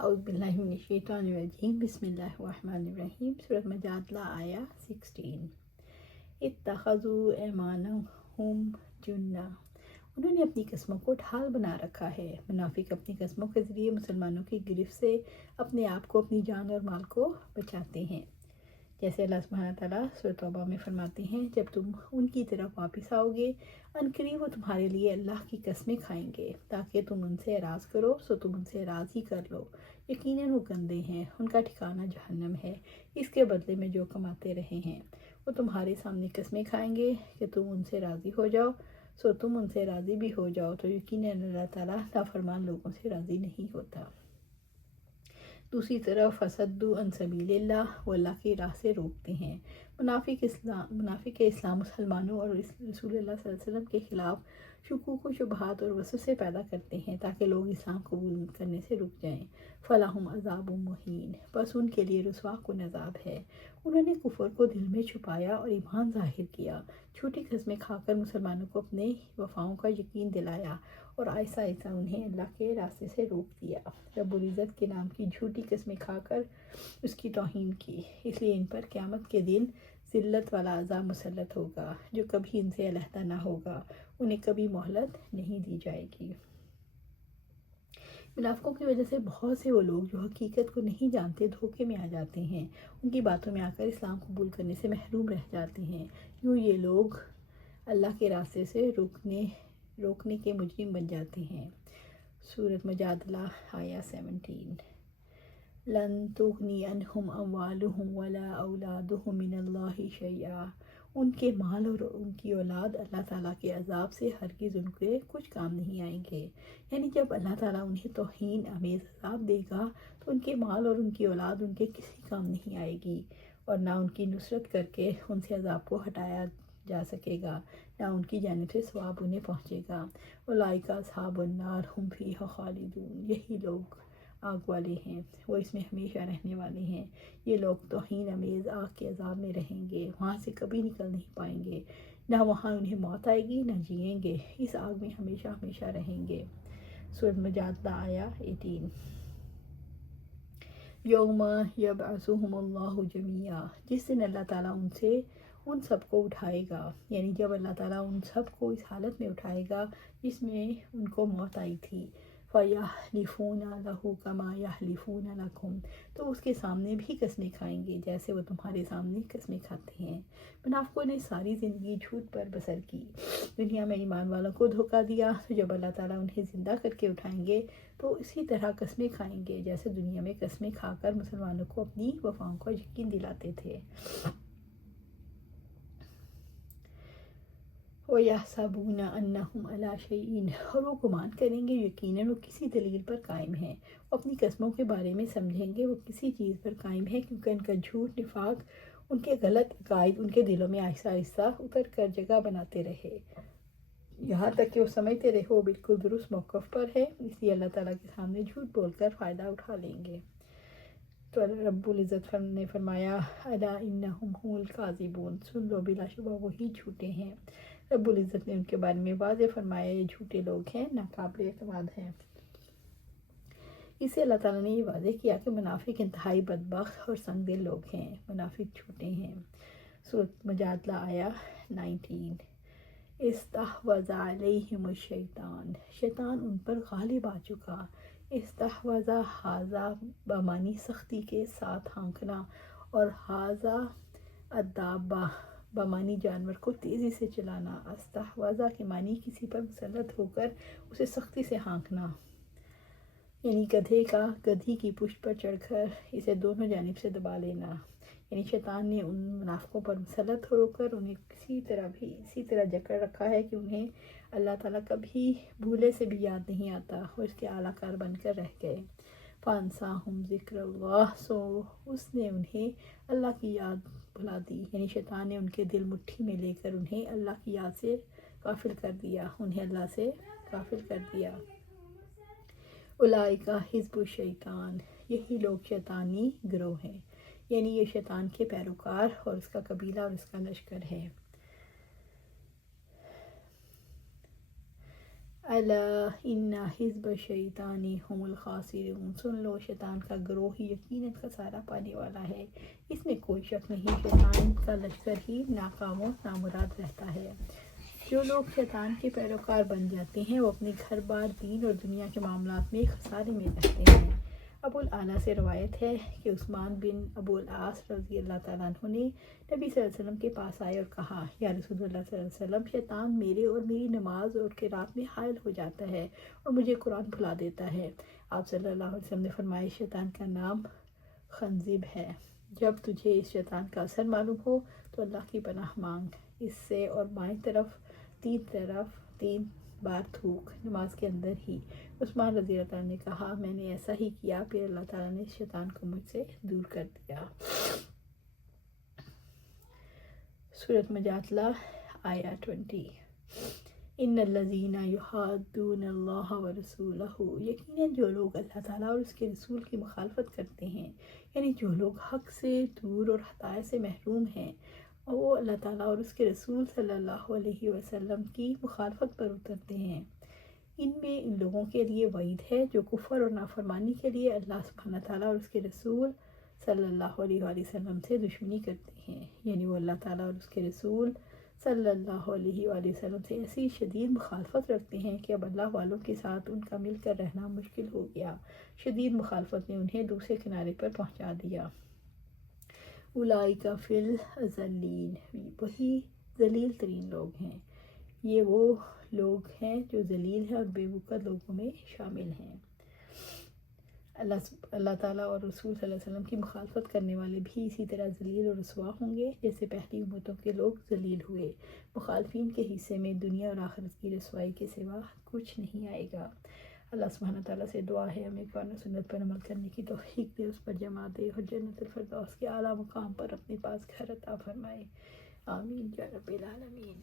اعوذ باللہ من الشیطان الرجیم بسم اللہ الرحمن الرحیم سورۃ مجادلہ آیا 16۔ اتخذوا ایمانہم جنہ، انہوں نے اپنی قسموں کو ڈھال بنا رکھا ہے۔ منافق اپنی قسموں کے ذریعے مسلمانوں کی گرفت سے اپنے آپ کو، اپنی جان اور مال کو بچاتے ہیں، جیسے اللہ سبحانہ تعالیٰ سورۃ توبہ میں فرماتے ہیں، جب تم ان کی طرف واپس آؤ گے عنقریب وہ تمہارے لیے اللہ کی قسمیں کھائیں گے تاکہ تم ان سے اعراض کرو، سو تم ان سے اعراض ہی کر لو۔ یقیناً وہ گندے ہیں، ان کا ٹھکانہ جہنم ہے، اس کے بدلے میں جو کماتے رہے ہیں۔ وہ تمہارے سامنے قسمیں کھائیں گے کہ تم ان سے راضی ہو جاؤ، سو تم ان سے راضی بھی ہو جاؤ، تو یقیناً اللہ تعالیٰ نافرمان لوگوں سے راضی نہیں ہوتا۔ دوسری طرف فصدوا عن سبیل اللہ، وہ اللہ کی راہ سے روکتے ہیں۔ منافق اسلام مسلمانوں اور رسول اللہ صلی اللہ علیہ وسلم کے خلاف شکوک و شبہات اور وسوسے پیدا کرتے ہیں تاکہ لوگ اسلام قبول کرنے سے رک جائیں۔ فَلَهُمْ عَذَابٌ مُّهِینٌ، بس ان کے لیے رسوا کن عذاب ہے۔ انہوں نے کفر کو دل میں چھپایا اور ایمان ظاہر کیا، جھوٹی قسمیں کھا کر مسلمانوں کو اپنے وفاؤں کا یقین دلایا اور آہستہ آہستہ انہیں اللہ کے راستے سے روک دیا۔ رب العزت کے نام کی جھوٹی قسمیں کھا کر اس کی توہین کی، اس لیے ان پر قیامت کے دن ذلت والا عذاب مسلط ہوگا جو کبھی ان سے علیحدہ نہ ہوگا، انہیں کبھی مہلت نہیں دی جائے گی۔ منافقوں کی وجہ سے بہت سے وہ لوگ جو حقیقت کو نہیں جانتے دھوکے میں آ جاتے ہیں، ان کی باتوں میں آ کر اسلام قبول کرنے سے محروم رہ جاتے ہیں۔ یوں یہ لوگ اللہ کے راستے سے روکنے کے مجرم بن جاتے ہیں۔ سورۃ مجادلہ آیا 17۔ لن تغنی عنہم اموالہم ولا اولادہم من اللہ شیئا، ان کے مال اور ان کی اولاد اللہ تعالیٰ کے عذاب سے ہرگز ان کے کچھ کام نہیں آئیں گے۔ یعنی جب اللہ تعالیٰ انہیں توہین آمیز عذاب دے گا تو ان کے مال اور ان کی اولاد ان کے کسی کام نہیں آئے گی، اور نہ ان کی نصرت کر کے ان سے عذاب کو ہٹایا جا سکے گا، نہ ان کی جانب سے ثواب انہیں پہنچے گا۔ اولئک اصحاب النار ھم فیہا خالدون، یہی لوگ آگ والے ہیں، وہ اس میں ہمیشہ رہنے والے ہیں۔ یہ لوگ توہین امیز آگ کے عذاب میں رہیں گے، وہاں سے کبھی نکل نہیں پائیں گے، نہ وہاں انہیں موت آئے گی نہ جئیں گے، اس آگ میں ہمیشہ ہمیشہ رہیں گے۔ سورۃ مجادلہ آیا 18۔ یوم یبعثہم اللہ جمیعا، جس دن اللہ تعالیٰ ان سب کو اٹھائے گا، یعنی جب اللہ تعالیٰ ان سب کو اس حالت میں اٹھائے گا جس میں ان کو موت آئی تھی۔ فَيَحْلِفُونَ لَهُ كَمَا يَحْلِفُونَ لَكُمْ، تو اس کے سامنے بھی قسمیں کھائیں گے جیسے وہ تمہارے سامنے قسمیں کھاتے ہیں۔ منافقوں نے ساری زندگی جھوٹ پر بسر کی، دنیا میں ایمان والوں کو دھوکہ دیا، تو جب اللہ تعالیٰ انہیں زندہ کر کے اٹھائیں گے تو اسی طرح قسمیں کھائیں گے جیسے دنیا میں قسمیں کھا کر مسلمانوں کو اپنی وفاؤں کا یقین دلاتے تھے۔ وَيَحْسَبُونَ أَنَّهُمْ عَلَىٰ شَيْءٍ، اور وہ گمان کریں گے یقیناً وہ کسی دلیل پر قائم ہیں، وہ اپنی قسموں کے بارے میں سمجھیں گے وہ کسی چیز پر قائم ہے، کیونکہ ان کا جھوٹ، نفاق، ان کے غلط عقائد ان کے دلوں میں آہستہ آہستہ اتر کر جگہ بناتے رہے، یہاں تک کہ وہ سمجھتے رہے وہ بالکل درست موقف پر ہے، اس لیے اللہ تعالیٰ کے سامنے جھوٹ بول کر فائدہ اٹھا لیں گے۔ تو رب العزت نے فرمایا الا انہم هم الکاذبون، سن لو بلا شبہ وہی جھوٹے ہیں۔ رب العزت نے ان کے بارے میں واضح فرمایا یہ جھوٹے لوگ ہیں، ناقابل اعتماد ہیں۔ اس سے اللہ تعالیٰ نے یہ واضح کیا کہ منافق انتہائی بدبخت اور سنگ دل لوگ ہیں، منافق جھوٹے ہیں۔ سورۃ مجادلہ آیا 19۔ استحوذ علیہم الشیطان، شیطان ان پر غالب آ چکا۔ استحوذ ھذا بمانی سختی کے ساتھ ہانکنا، اور ھذا الدابہ بمانی جانور کو تیزی سے چلانا۔ استحوذ کے معنی کسی پر مسلط ہو کر اسے سختی سے ہانکنا، یعنی گدھی کی پشت پر چڑھ کر اسے دونوں جانب سے دبا لینا۔ یعنی شیطان نے ان منافقوں پر مسلط ہو کر انہیں اسی طرح جکڑ رکھا ہے کہ انہیں اللہ تعالیٰ کبھی بھولے سے بھی یاد نہیں آتا، اور اس کے اعلیٰ کار بن کر رہ گئے۔ فَأَنسَاهُمْ ذِكْرَ اللَّهِ، سو اس نے انہیں اللہ کی یاد بھلا دی، یعنی شیطان نے ان کے دل مٹھی میں لے کر انہیں اللہ کی یاد سے غافل کر دیا، انہیں اللہ سے غافل کر دیا۔ اولئک حزب الشیطان، یہی لوگ شیطانی گروہ ہیں، یعنی یہ شیطان کے پیروکار اور اس کا قبیلہ اور اس کا لشکر ہے۔ الا ان حزب الشیطان هم الخاسرون، سن لو شیطان کا گروہ یقیناً خسارہ پانے والا ہے۔ اس میں کوئی شک نہیں، شیطان کا لشکر ہی ناکام و نامراد رہتا ہے۔ جو لوگ شیطان کے پیروکار بن جاتے ہیں وہ اپنے گھر بار، دین اور دنیا کے معاملات میں خسارے میں رہتے ہیں۔ ابو الاعلیٰ سے روایت ہے کہ عثمان بن ابو العاص رضی اللہ تعالیٰ عنہ نے نبی صلی اللہ علیہ وسلم کے پاس آئے اور کہا، یا رسول اللہ صلی اللہ علیہ وسلم، شیطان میرے اور میری نماز اور قرات میں حائل ہو جاتا ہے اور مجھے قرآن بھلا دیتا ہے۔ آپ صلی اللہ علیہ وسلم نے فرمایا، شیطان کا نام خنزب ہے۔ جب تجھے اس شیطان کا اثر معلوم ہو تو اللہ کی پناہ مانگ، اس سے اور بائیں طرف تین بار تھوک، نماز کے اندر ہی۔ عثمان رضی اللہ تعالیٰ نے کہا، میں نے ایسا ہی کیا، پھر اللہ تعالیٰ نے شیطان کو مجھ سے دور کر دیا۔ سورۃ مجادلہ آیہ 20۔ ان الذین یحادون اللہ ورسولہ، یقیناً جو لوگ اللہ تعالیٰ اور اس کے رسول کی مخالفت کرتے ہیں، یعنی جو لوگ حق سے دور اور ہدایت سے محروم ہیں اور وہ اللہ تعالیٰ اور اس کے رسول صلی اللہ علیہ وسلم کی مخالفت پر اترتے ہیں، ان لوگوں کے لیے وعید ہے جو کفر اور نافرمانی کے لیے اللہ سبحانہ تعالیٰ اور اس کے رسول صلی اللہ علیہ وآلہ وسلم سے دشمنی کرتے ہیں، یعنی وہ اللہ تعالیٰ اور اس کے رسول صلی اللہ علیہ وآلہ وسلم سے ایسی شدید مخالفت رکھتے ہیں کہ اب اللہ والوں کے ساتھ ان کا مل کر رہنا مشکل ہو گیا۔ شدید مخالفت نے انہیں دوسرے کنارے پر پہنچا دیا۔ اولئک فی الاذلین، وہی ذلیل ترین لوگ ہیں، یہ وہ لوگ ہیں جو ذلیل ہیں اور بے وقت لوگوں میں شامل ہیں۔ اللہ تعالیٰ اور رسول صلی اللہ علیہ وسلم کی مخالفت کرنے والے بھی اسی طرح ذلیل اور رسوا ہوں گے جیسے پہلی امتوں کے لوگ ذلیل ہوئے۔ مخالفین کے حصے میں دنیا اور آخرت کی رسوائی کے سوا کچھ نہیں آئے گا۔ اللہ سبحانہ تعالیٰ سے دعا ہے ہمیں قرآن و سنت پر عمل کرنے کی توفیق دے، اس پر جمع دے اور جنت الفردوس کے اعلیٰ مقام پر اپنے پاس گھر عطا فرمائے۔ آمین یا رب العالمین۔